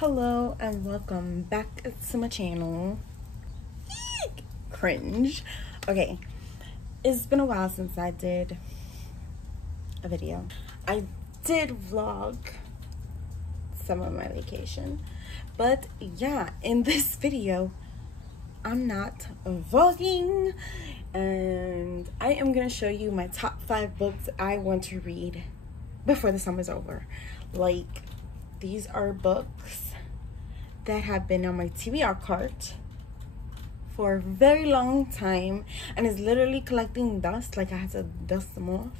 Hello and welcome back to my channel. Eek! Cringe. Okay, it's been a while since I did a video. I did vlog some of my vacation, but yeah, in this video I'm not vlogging, and I am gonna show you my top 5 books I want to read before the summer's over. Like, these are books that have been on my TBR cart for a very long time, and it's literally collecting dust. Like, I had to dust them off.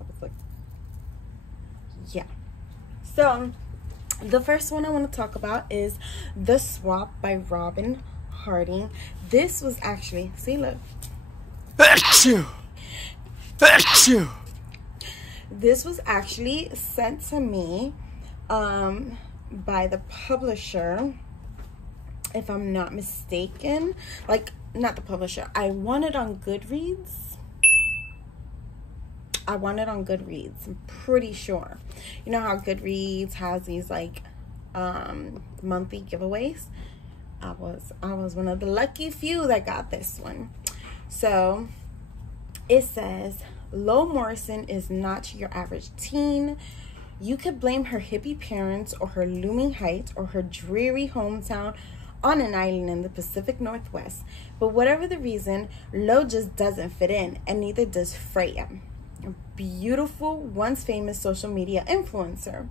I was like, yeah. So the first one I want to talk about is The Swap by Robin Harding. This was actually, see, look. This was actually sent to me by the publisher, if I'm not mistaken. Like, not the publisher. I want it on Goodreads. I'm pretty sure. You know how Goodreads has these like monthly giveaways? I was one of the lucky few that got this one. So it says, Lo Morrison is not your average teen. You could blame her hippie parents or her looming height or her dreary hometown on an island in the Pacific Northwest. But whatever the reason, Lo just doesn't fit in, and neither does Freya, a beautiful, once famous social media influencer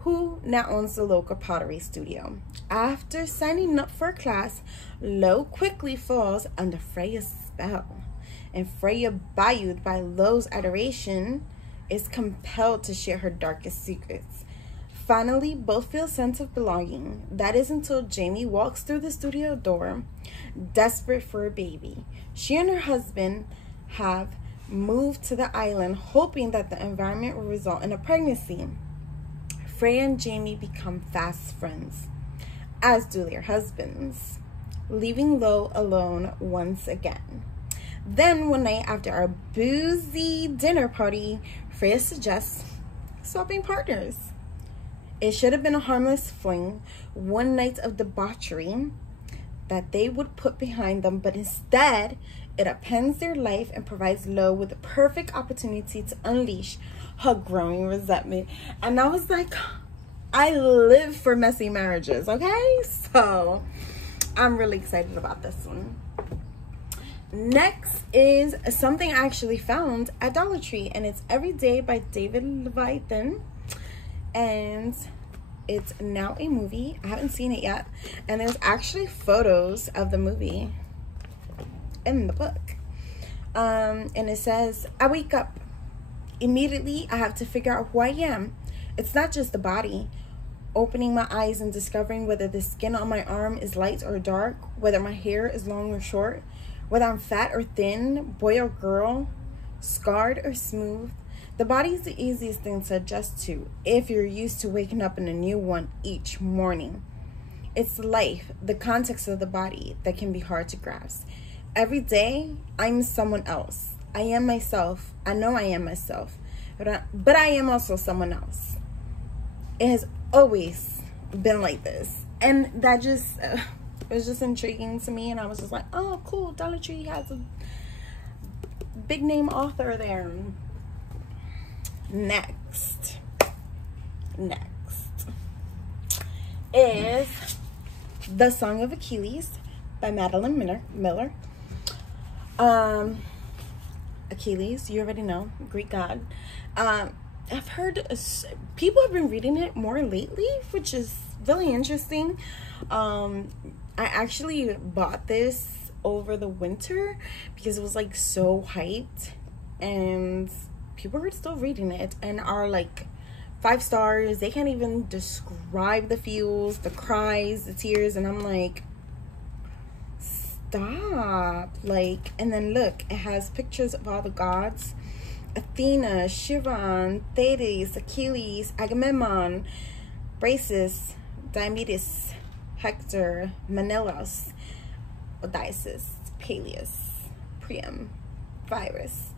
who now owns the local pottery studio. After signing up for a class, Lo quickly falls under Freya's spell, and Freya, buoyed by Lo's adoration, is compelled to share her darkest secrets. Finally, both feel a sense of belonging. That is until Jamie walks through the studio door, desperate for a baby. She and her husband have moved to the island, hoping that the environment will result in a pregnancy. Freya and Jamie become fast friends, as do their husbands, leaving Lo alone once again. Then one night after a boozy dinner party, Freya suggests swapping partners. It should have been a harmless fling, one night of debauchery that they would put behind them, but instead it upends their life and provides Lo with the perfect opportunity to unleash her growing resentment. And I was like, I live for messy marriages, okay? So I'm really excited about this one. Next is something I actually found at Dollar Tree, and it's Every Day by David Leviathan, and it's now a movie. I haven't seen it yet, and there's actually photos of the movie in the book. And it says, I wake up. Immediately, I have to figure out who I am. It's not just the body. Opening my eyes and discovering whether the skin on my arm is light or dark, whether my hair is long or short, whether I'm fat or thin, boy or girl, scarred or smooth. The body is the easiest thing to adjust to if you're used to waking up in a new one each morning. It's life, the context of the body, that can be hard to grasp. Every day, I'm someone else. I am myself. I know I am myself. But I am also someone else. It has always been like this. And that just... it was just intriguing to me, and I was just like, oh, cool, Dollar Tree has a big name author there. Next is The Song of Achilles by Madeline Miller. Achilles, you already know, Greek god. I've heard people have been reading it more lately, which is really interesting. I actually bought this over the winter because it was like so hyped, and people are still reading it and are like 5 stars. They can't even describe the feels, the cries, the tears, and I'm like, stop. Like, and then look, it has pictures of all the gods: Athena, Chiron, Thetis, Achilles, Agamemnon, Braces, Diomedes, Hector, Menelaus, Odysseus, Peleus, Priam, Virus.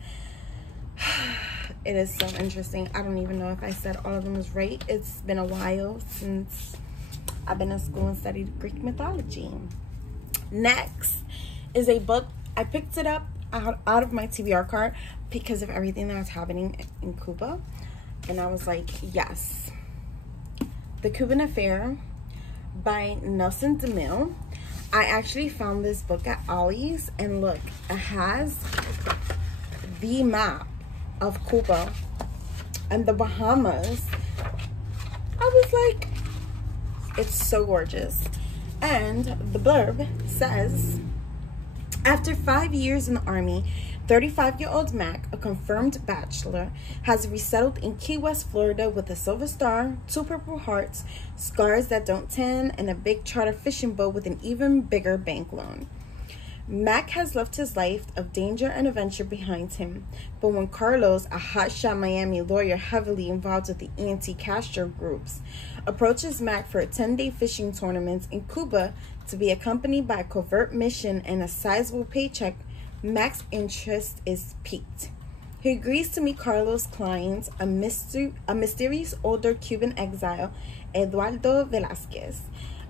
It is so interesting. I don't even know if I said all of them was right. It's been a while since I've been in school and studied Greek mythology. Next is a book. I picked it up out of my TBR cart because of everything that was happening in Cuba. And I was like, yes. The Cuban Affair by Nelson DeMille. I actually found this book at Ollie's, and look, it has the map of Cuba and the Bahamas. I was like, it's so gorgeous. And the blurb says, after 5 years in the Army, 35-year-old Mac, a confirmed bachelor, has resettled in Key West, Florida with a silver star, 2 Purple Hearts, scars that don't tan, and a big charter fishing boat with an even bigger bank loan. Mac has left his life of danger and adventure behind him, but when Carlos, a hotshot Miami lawyer heavily involved with the anti-Castro groups, approaches Mac for a 10-day fishing tournament in Cuba to be accompanied by a covert mission and a sizable paycheck, Mac's interest is piqued. He agrees to meet Carlos' client, a mysterious older Cuban exile, Eduardo Velázquez,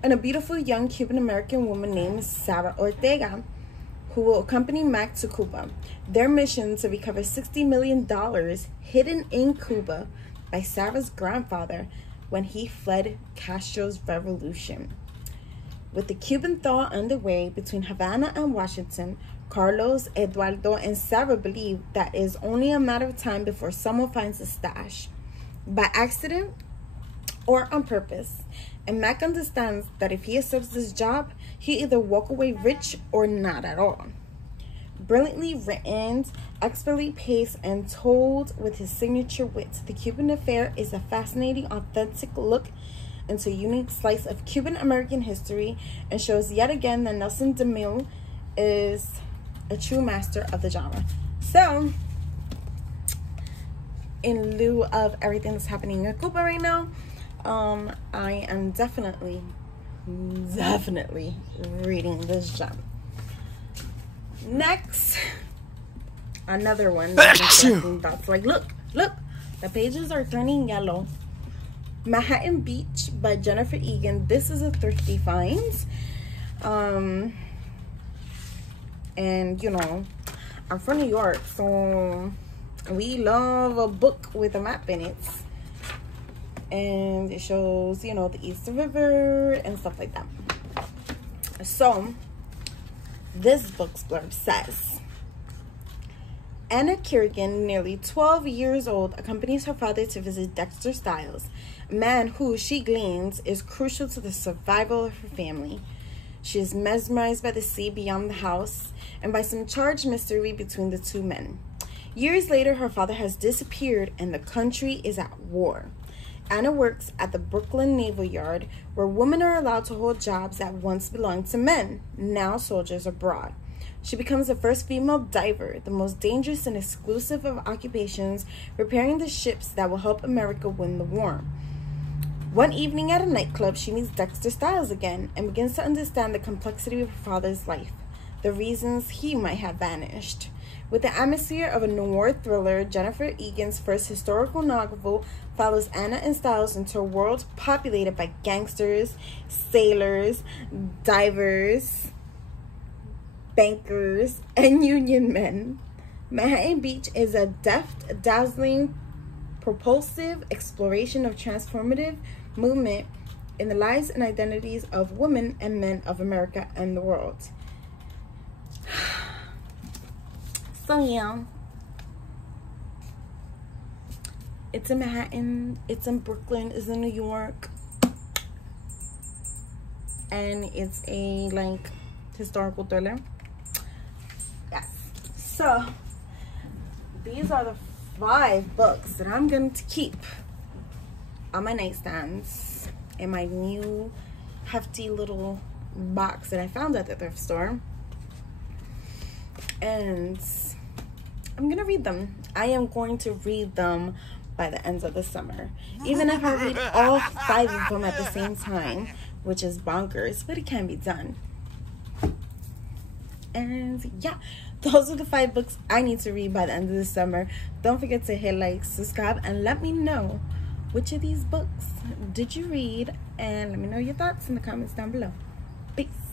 and a beautiful young Cuban-American woman named Sarah Ortega, who will accompany Mac to Cuba. Their mission to recover $60 million hidden in Cuba by Sarah's grandfather when he fled Castro's revolution. With the Cuban thaw underway between Havana and Washington, Carlos, Eduardo, and Sarah believe that it is only a matter of time before someone finds the stash, by accident or on purpose. And Mac understands that if he accepts this job, he either walk away rich or not at all. Brilliantly written, expertly paced, and told with his signature wit, The Cuban Affair is a fascinating, authentic look into a unique slice of Cuban-American history and shows yet again that Nelson DeMille is a true master of the genre. So, in lieu of everything that's happening in Cuba right now, I am definitely reading this gem. Next, another one that's like, look, the pages are turning yellow. Manhattan Beach by Jennifer Egan. This is a thrifty find. And you know, I'm from New York, so we love a book with a map in it. And it shows, you know, the East River and stuff like that. So, this book's blurb says, Anna Kerrigan, nearly 12 years old, accompanies her father to visit Dexter Styles, a man who, she gleans, is crucial to the survival of her family. She is mesmerized by the sea beyond the house and by some charged mystery between the two men. Years later, her father has disappeared and the country is at war. Anna works at the Brooklyn Naval Yard, where women are allowed to hold jobs that once belonged to men, now soldiers abroad. She becomes the first female diver, the most dangerous and exclusive of occupations, repairing the ships that will help America win the war. One evening at a nightclub, she meets Dexter Styles again and begins to understand the complexity of her father's life, the reasons he might have vanished. With the atmosphere of a noir thriller, Jennifer Egan's first historical novel follows Anna and Styles into a world populated by gangsters, sailors, divers, bankers, and union men. Manhattan Beach is a deft, dazzling, propulsive exploration of transformative movement in the lives and identities of women and men of America and the world. So yeah, it's in Manhattan, it's in Brooklyn, it's in New York, and it's a like historical thriller. Yes. So these are the 5 books that I'm going to keep on my nightstands in my new hefty little box that I found at the thrift store. And I'm gonna read them. I am going to read them by the end of the summer. Even if I read all 5 of them at the same time, which is bonkers, but it can be done. And yeah, those are the 5 books I need to read by the end of the summer. Don't forget to hit like, subscribe, and let me know which of these books did you read? And let me know your thoughts in the comments down below. Peace.